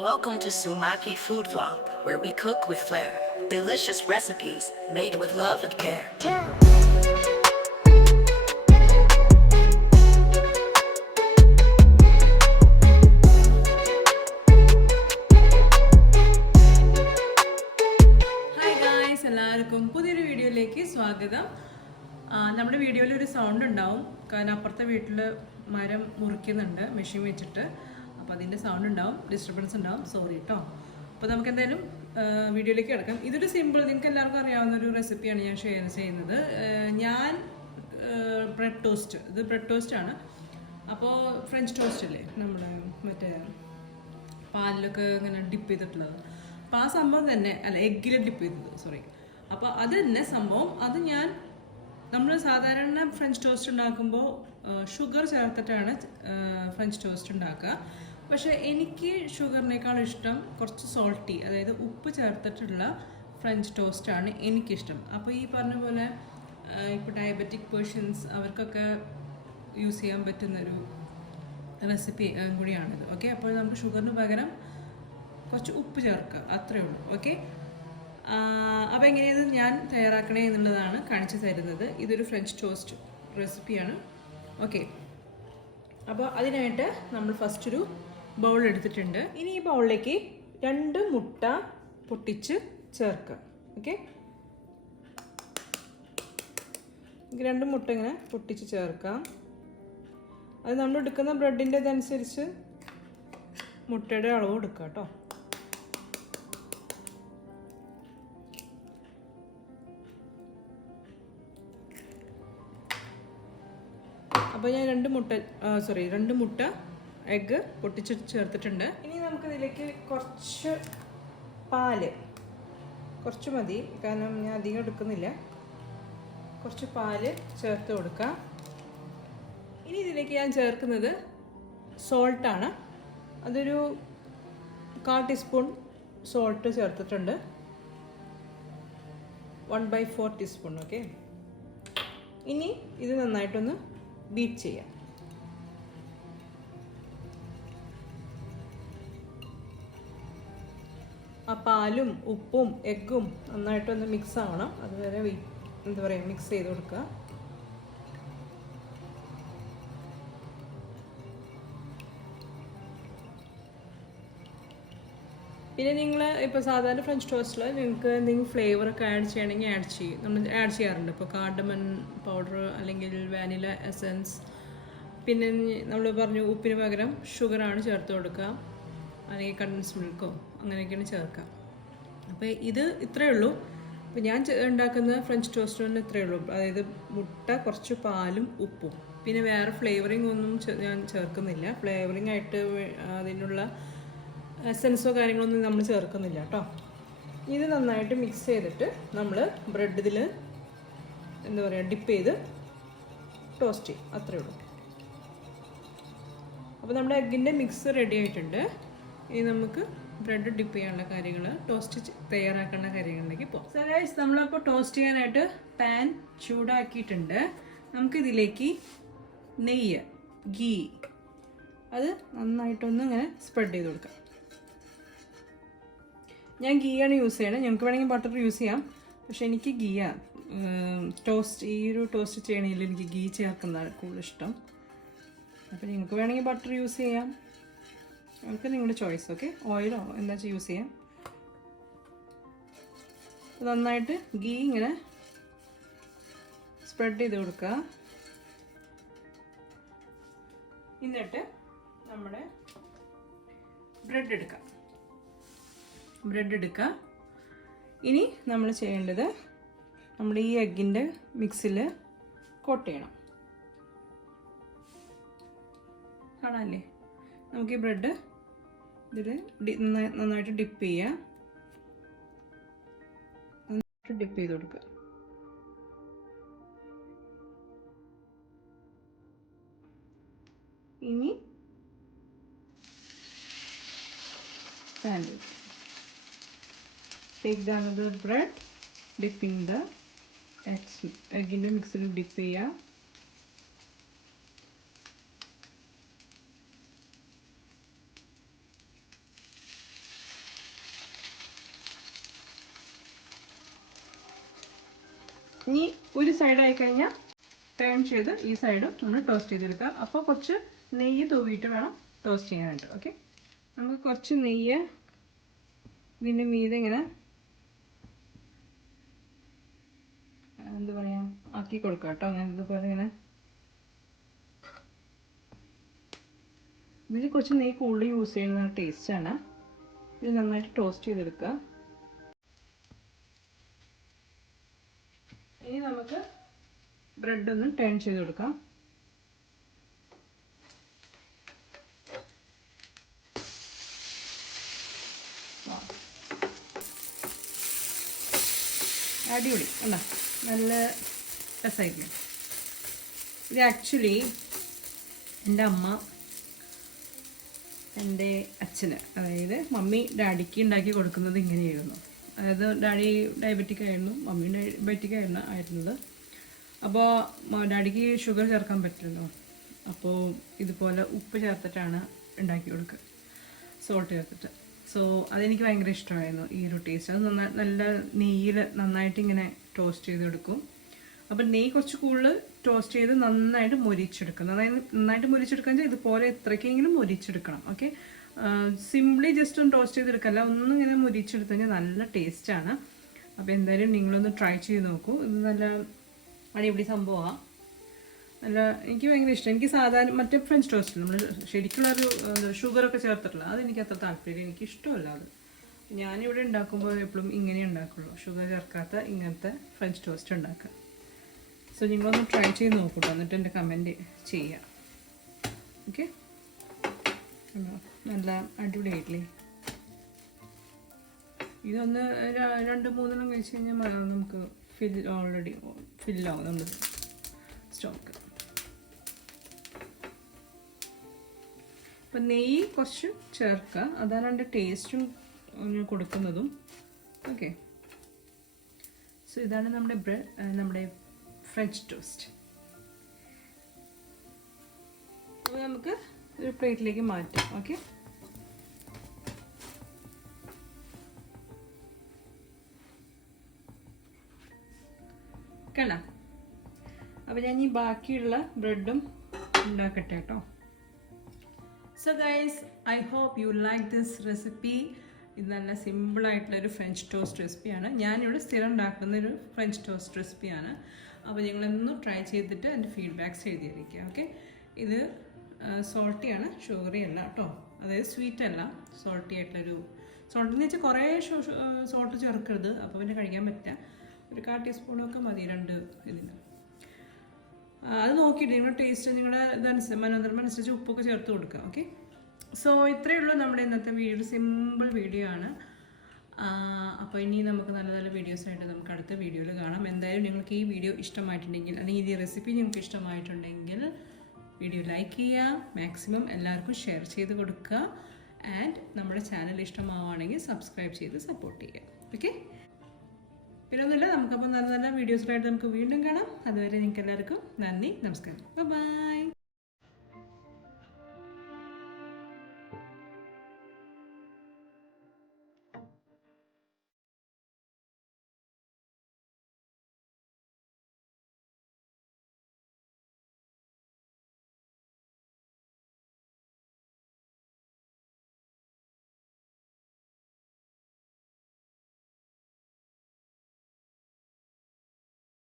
Welcome to Sumaki Food Vlog, where we cook with flair. Delicious recipes made with love and care. Hi guys, എല്ലാവർക്കും പുതിയൊരു വീഡിയോയിലേക്ക് സ്വാഗതം. നമ്മുടെ വീഡിയോയിൽ ഒരു സൗണ്ട് ഉണ്ടാവും, കാരണം അപ്പുറത്തെ വീട്ടിൽ മരം മുറിക്കുന്നുണ്ട് മെഷീൻ വെച്ചിട്ട്. അപ്പോൾ അതിൻ്റെ സൗണ്ട് ഉണ്ടാവും, ഡിസ്റ്റർബൻസ് ഉണ്ടാവും, സോറി കേട്ടോ. അപ്പോൾ നമുക്ക് എന്തായാലും വീഡിയോയിലേക്ക് കിടക്കാം. ഇതൊരു സിമ്പിൾ, നിങ്ങൾക്ക് എല്ലാവർക്കും അറിയാവുന്ന ഒരു റെസിപ്പിയാണ് ഞാൻ ഷെയർ ചെയ്യുന്നത്. ഞാൻ ബ്രെഡ് ടോസ്റ്റ്, ഇത് ബ്രെഡ് ടോസ്റ്റ് ആണ്. അപ്പോൾ ഫ്രഞ്ച് ടോസ്റ്റ് അല്ലേ, നമ്മുടെ മറ്റേ പാലിലൊക്കെ ഇങ്ങനെ ഡിപ്പ് ചെയ്തിട്ടുള്ളത്. അപ്പോൾ ആ സംഭവം തന്നെ, അല്ല എഗ്ഗിൽ ഡിപ്പ് ചെയ്തത്, സോറി. അപ്പോൾ അത് തന്നെ സംഭവം, അത് നമ്മൾ സാധാരണ ഫ്രഞ്ച് ടോസ്റ്റ് ഉണ്ടാക്കുമ്പോൾ ഷുഗർ ചേർത്തിട്ടാണ് ഫ്രഞ്ച് ടോസ്റ്റ് ഉണ്ടാക്കുക. പക്ഷേ എനിക്ക് ഷുഗറിനേക്കാളും ഇഷ്ടം കുറച്ച് സോൾട്ടി, അതായത് ഉപ്പ് ചേർത്തിട്ടുള്ള ഫ്രഞ്ച് ടോസ്റ്റാണ് എനിക്കിഷ്ടം. അപ്പോൾ ഈ പറഞ്ഞ പോലെ ഇപ്പോൾ ഡയബറ്റിക് പേഷ്യൻസ് അവർക്കൊക്കെ യൂസ് ചെയ്യാൻ പറ്റുന്നൊരു റെസിപ്പി കൂടിയാണിത്. ഓക്കെ, അപ്പോൾ നമുക്ക് ഷുഗറിന് പകരം കുറച്ച് ഉപ്പ് ചേർക്കുക, അത്രയേ ഉള്ളൂ. ഓക്കെ, അപ്പോൾ എങ്ങനെയാണ് ഞാൻ തയ്യാറാക്കണേ എന്നുള്ളതാണ് കാണിച്ചു തരുന്നത്. ഇതൊരു ഫ്രഞ്ച് ടോസ്റ്റ് റെസിപ്പിയാണ്. ഓക്കെ, അപ്പോൾ അതിനായിട്ട് നമ്മൾ ഫസ്റ്റ് ഒരു ബൗൾ എടുത്തിട്ടുണ്ട്. ഇനി ഈ ബൗളിലേക്ക് 2 മുട്ട പൊട്ടിച്ച് ചേർക്കുക. ഓക്കെ, 2 മുട്ട ഇങ്ങനെ പൊട്ടിച്ച് ചേർക്കാം. അത് നമ്മൾ എടുക്കുന്ന ബ്രെഡിൻ്റെ ഇതനുസരിച്ച് മുട്ടയുടെ അളവ് എടുക്കുക കേട്ടോ. അപ്പോൾ ഞാൻ 2 മുട്ട എഗ്ഗ് പൊട്ടിച്ച് ചേർത്തിട്ടുണ്ട്. ഇനി നമുക്കിതിലേക്ക് കുറച്ച് പാല്, കുറച്ച് മതി, കാരണം ഞാൻ അധികം എടുക്കുന്നില്ല. കുറച്ച് പാല് ചേർത്ത് കൊടുക്കാം. ഇനി ഇതിലേക്ക് ഞാൻ ചേർക്കുന്നത് സോൾട്ടാണ്. അതൊരു 1/4 ടീസ്പൂൺ സോൾട്ട് ചേർത്തിട്ടുണ്ട്. 1/4 ടീസ്പൂൺ. ഓക്കെ, ഇനി ഇത് നന്നായിട്ടൊന്ന് ബീറ്റ് ചെയ്യാം. ആ പാലും ഉപ്പും എഗ്ഗും നന്നായിട്ടൊന്ന് മിക്സ് ആവണം. അതുവരെ മിക്സ് ചെയ്ത് കൊടുക്കുക. പിന്നെ നിങ്ങൾ ഇപ്പോൾ സാധാരണ ഫ്രഞ്ച് ടോസ്റ്റിൽ നിങ്ങൾക്ക് എന്തെങ്കിലും ഫ്ലേവറൊക്കെ ആഡ് ചെയ്യണമെങ്കിൽ നമ്മൾ ആഡ് ചെയ്യാറുണ്ട്. ഇപ്പോൾ കാർഡമൺ പൗഡർ അല്ലെങ്കിൽ വാനില എസൻസ്. പിന്നെ നമ്മൾ പറഞ്ഞു ഉപ്പിന് പകരം ഷുഗറാണ് ചേർത്ത് കൊടുക്കുക, അല്ലെങ്കിൽ കണ്ടൻസ് മിൽക്കോ അങ്ങനെയൊക്കെയാണ് ചേർക്കുക. അപ്പോൾ ഇത് ഇത്രയേ ഉള്ളൂ. അപ്പോൾ ഞാൻ ഉണ്ടാക്കുന്ന ഫ്രഞ്ച് ടോസ്റ്റിന് ഇത്രയേ ഉള്ളൂ. അതായത് മുട്ട, കുറച്ച് പാലും ഉപ്പും, പിന്നെ വേറെ ഫ്ലേവറിങ് ഒന്നും ഞാൻ ചേർക്കുന്നില്ല. ഫ്ലേവറിങ് ആയിട്ട് അതിനുള്ള എസൻസോ കാര്യങ്ങളൊന്നും നമ്മൾ ചേർക്കുന്നില്ല കേട്ടോ. ഇത് നന്നായിട്ട് മിക്സ് ചെയ്തിട്ട് നമ്മൾ ബ്രെഡ് ഇതിൽ ഡിപ്പ് ചെയ്ത് ടോസ്റ്റ് ചെയ്യും, അത്രയേ ഉള്ളൂ. അപ്പോൾ നമ്മുടെ എഗ്ഗിൻ്റെ മിക്സ് റെഡി ആയിട്ടുണ്ട്. ഇനി നമുക്ക് ബ്രെഡ് ഡിപ്പ് ചെയ്യാനുള്ള കാര്യങ്ങൾ, ടോസ്റ്റ് തയ്യാറാക്കേണ്ട കാര്യങ്ങളിലേക്ക് പോകാം. സോ ഗൈസ്, നമ്മളപ്പോൾ ടോസ്റ്റ് ചെയ്യാനായിട്ട് പാൻ ചൂടാക്കിയിട്ടുണ്ട്. നമുക്കിതിലേക്ക് നെയ്യ്, ഗീ, അത് നന്നായിട്ടൊന്ന് ഇങ്ങനെ സ്പ്രെഡ് ചെയ്ത് കൊടുക്കാം. ഞാൻ ഗീയാണ് യൂസ് ചെയ്യണത്. ഞങ്ങൾക്ക് വേണമെങ്കിൽ ബട്ടർ യൂസ് ചെയ്യാം, പക്ഷേ എനിക്ക് ഗീയാണ് ഈ ഒരു ടോസ്റ്റ് ചെയ്യണമെങ്കിൽ എനിക്ക് ഗീ ചേർക്കുന്നതാണ് കൂടുതൽ ഇഷ്ടം. അപ്പോൾ നിങ്ങൾക്ക് വേണമെങ്കിൽ ബട്ടർ യൂസ് ചെയ്യാം, നമുക്ക് നിങ്ങളുടെ ചോയ്സ്. ഓക്കെ, ഓയിലോ എന്താ യൂസ് ചെയ്യാം. നന്നായിട്ട് ഗീ ഇങ്ങനെ സ്പ്രെഡ് ചെയ്ത് കൊടുക്കുക. എന്നിട്ട് നമ്മുടെ ബ്രെഡ് എടുക്കുക. ഇനി നമ്മൾ ചെയ്യേണ്ടത്, നമ്മുടെ ഈ എഗ്ഗിൻ്റെ മിക്സിൽ കോട്ട് ചെയ്യണം. കാണാമല്ലേ, നമുക്ക് ഈ ബ്രെഡ് ഇതിൽ നന്നായിട്ട് ഡിപ്പ് ചെയ്യാം. നന്നായിട്ട് ഡിപ്പ് ചെയ്ത് കൊടുക്കുക. ഇനി sandwich. Take the another bread, dipping the egg in the mixer, dip ചെയ്യുക. ഇനി ഒരു സൈഡായി കഴിഞ്ഞാൽ ടേൺ ചെയ്ത് ഈ സൈഡ് നമ്മൾ ടോസ്റ്റ് ചെയ്തെടുക്കുക. അപ്പോൾ കുറച്ച് നെയ്യ് തൂവിയിട്ട് വേണം ടോസ്റ്റ് ചെയ്യാനായിട്ട്. ഓക്കെ, നമുക്ക് കുറച്ച് നെയ്യ് ഇതിൻ്റെ മീതെ ഇങ്ങനെ എന്താ പറയുക ആക്കി കൊടുക്കുക കേട്ടോ. അങ്ങനെ ഇതുപോലെ ഇങ്ങനെ ഇതിൽ കുറച്ച് നെയ്യ് കൂടുതൽ യൂസ് ചെയ്യുന്ന ടേസ്റ്റാണ്. ഇത് നന്നായിട്ട് ടോസ്റ്റ് ചെയ്തെടുക്കുക. ഇനി നമുക്ക് ബ്രെഡ് ഒന്ന് ടേൺ ചെയ്ത് കൊടുക്കാം. അടിപൊളി അല്ല, നല്ല രസമായിരിക്കും. ഇത് ആക്ച്വലി എൻ്റെ അമ്മ എൻ്റെ അച്ഛന്, അതായത് മമ്മി ഡാഡിക്ക് ഉണ്ടാക്കി കൊടുക്കുന്നത് ഇങ്ങനെയായിരുന്നു. അതായത് ഡാഡി ഡയബറ്റിക് ആയിരുന്നു, മമ്മി ഡയബറ്റിക് ആയിരുന്നത്. അപ്പോൾ ഡാഡിക്ക് ഷുഗർ ചേർക്കാൻ പറ്റില്ലല്ലോ. അപ്പോൾ ഇതുപോലെ ഉപ്പ് ചേർത്തിട്ടാണ് ഉണ്ടാക്കി കൊടുക്കുക, സോൾട്ട് ചേർത്തിട്ട്. സോ അതെനിക്ക് ഭയങ്കര ഇഷ്ടമായിരുന്നു ഈ ഒരു ടേസ്റ്റ്. അത് നല്ല നെയ്യിൽ നന്നായിട്ട് ഇങ്ങനെ ടോസ്റ്റ് ചെയ്തെടുക്കും. അപ്പം നെയ്യ് കുറച്ച് കൂടുതൽ ടോസ്റ്റ് ചെയ്ത് നന്നായിട്ട് മൊരിച്ചെടുക്കും. നന്നായിട്ട് മൊരിച്ചെടുക്കുക വെച്ചാൽ ഇതുപോലെ എത്രയ്ക്കെങ്കിലും മൊരിച്ചെടുക്കണം. ഓക്കെ, സിംപ്ലി ജസ്റ്റ് ഒന്ന് ടോസ്റ്റ് ചെയ്തെടുക്കല്ല, ഒന്നും ഇങ്ങനെ മൊരിച്ചെടുത്ത് കഴിഞ്ഞാൽ നല്ല ടേസ്റ്റാണ്. അപ്പോൾ എന്തായാലും നിങ്ങളൊന്ന് ട്രൈ ചെയ്ത് നോക്കൂ. ഇത് നല്ല അടിപൊളി സംഭവമാണ്. നല്ല എനിക്ക് ഭയങ്കര ഇഷ്ടം. എനിക്ക് സാധാരണ മറ്റേ ഫ്രഞ്ച് ടോസ്റ്റ് നമ്മൾ ശരിക്കുള്ളൊരു ഷുഗറൊക്കെ ചേർത്തിട്ടില്ല, അതെനിക്ക് അത്ര താല്പര്യം, എനിക്ക് ഇഷ്ടമല്ല അത്. ഞാനിവിടെ ഉണ്ടാക്കുമ്പോൾ എപ്പോഴും ഇങ്ങനെ ഉണ്ടാക്കുള്ളൂ, ഷുഗർ ചേർക്കാത്ത ഇങ്ങനത്തെ ഫ്രഞ്ച് ടോസ്റ്റ് ഉണ്ടാക്കുക. സോ നിങ്ങളൊന്ന് ട്രൈ ചെയ്ത് നോക്കൂട്ടോ, എന്നിട്ട് എൻ്റെ കമൻറ്റ് ചെയ്യുക. ഓക്കെ, നല്ല അടിപൊളിയായിട്ടില്ലേ? ഇതൊന്ന് 2-3 കഴിച്ച് കഴിഞ്ഞാൽ നമുക്ക് ഓൾറെഡി ഫില്ലാവും നമ്മൾ സ്റ്റോക്ക്. അപ്പം നെയ്യ് കുറച്ച് ചേർക്കുക, അതാണ് അതിൻ്റെ ടേസ്റ്റും കൊടുക്കുന്നതും. ഓക്കെ, സോ ഇതാണ് നമ്മുടെ ഫ്രഞ്ച് ടോസ്റ്റ്. അപ്പോൾ നമുക്ക് ഒരു പ്ലേറ്റിലേക്ക് മാറ്റാം. ഓക്കെ, കണ്ട. അപ്പോൾ ഞാൻ ഈ ബാക്കിയുള്ള ബ്രെഡും ഉണ്ടാക്കട്ടെ കേട്ടോ. So guys, I hope you like this recipe. ഇത് നല്ല സിമ്പിളായിട്ടുള്ളൊരു ഫ്രഞ്ച് ടോസ്റ്റ് റെസിപ്പിയാണ്. ഞാനിവിടെ സ്ഥിരം ഉണ്ടാക്കുന്നൊരു ഫ്രഞ്ച് ടോസ്റ്റ് റെസിപ്പിയാണ്. അപ്പോൾ നിങ്ങളൊന്ന് ട്രൈ ചെയ്തിട്ട് എൻ്റെ ഫീഡ്ബാക്ക്സ് എഴുതിയിരിക്കുക. ഓക്കെ, ഇത് സോൾട്ടിയാണ്, ഷുഗറി അല്ല കേട്ടോ. അതായത് സ്വീറ്റ് അല്ല, സോൾട്ടി ആയിട്ടുള്ളൊരു. സോൾട്ട് എന്ന് വെച്ചാൽ കുറേ സോൾട്ട് ചേർക്കരുത്, അപ്പോൾ പിന്നെ കഴിക്കാൻ പറ്റില്ല. ഒരു 1/4 ടീസ്പൂണൊക്കെ മതി 2 ഇതിന്. അത് നോക്കിയിട്ട് നിങ്ങളുടെ ടേസ്റ്റ് നിങ്ങളുടെ മനോധർമ്മനുസരിച്ച് ഉപ്പൊക്കെ ചേർത്ത് കൊടുക്കുക. ഓക്കെ, സോ ഇത്രയേ ഉള്ളൂ നമ്മുടെ ഇന്നത്തെ വീഡിയോ. സിമ്പിൾ വീഡിയോ ആണ്. അപ്പോൾ ഇനി നമുക്ക് നല്ല നല്ല വീഡിയോസായിട്ട് നമുക്ക് അടുത്ത വീഡിയോയിൽ കാണാം. എന്തായാലും നിങ്ങൾക്ക് ഈ വീഡിയോ ഇഷ്ടമായിട്ടുണ്ടെങ്കിൽ, അല്ലെങ്കിൽ ഈ റെസിപ്പി നിങ്ങൾക്ക് ഇഷ്ടമായിട്ടുണ്ടെങ്കിൽ വീഡിയോ ലൈക്ക് ചെയ്യുക, മാക്സിമം എല്ലാവർക്കും ഷെയർ ചെയ്ത് കൊടുക്കുക. ആൻഡ് നമ്മുടെ ചാനൽ ഇഷ്ടമാവുകയാണെങ്കിൽ സബ്സ്ക്രൈബ് ചെയ്ത് സപ്പോർട്ട് ചെയ്യുക. ഓക്കെ, പിന്നെ ഒന്നുമില്ല, നമുക്കപ്പോൾ നല്ല നല്ല വീഡിയോസിലായിട്ട് നമുക്ക് വീണ്ടും കാണാം. അതുവരെ നിങ്ങൾക്ക് എല്ലാവർക്കും നന്ദി, നമസ്കാരം, ബൈ.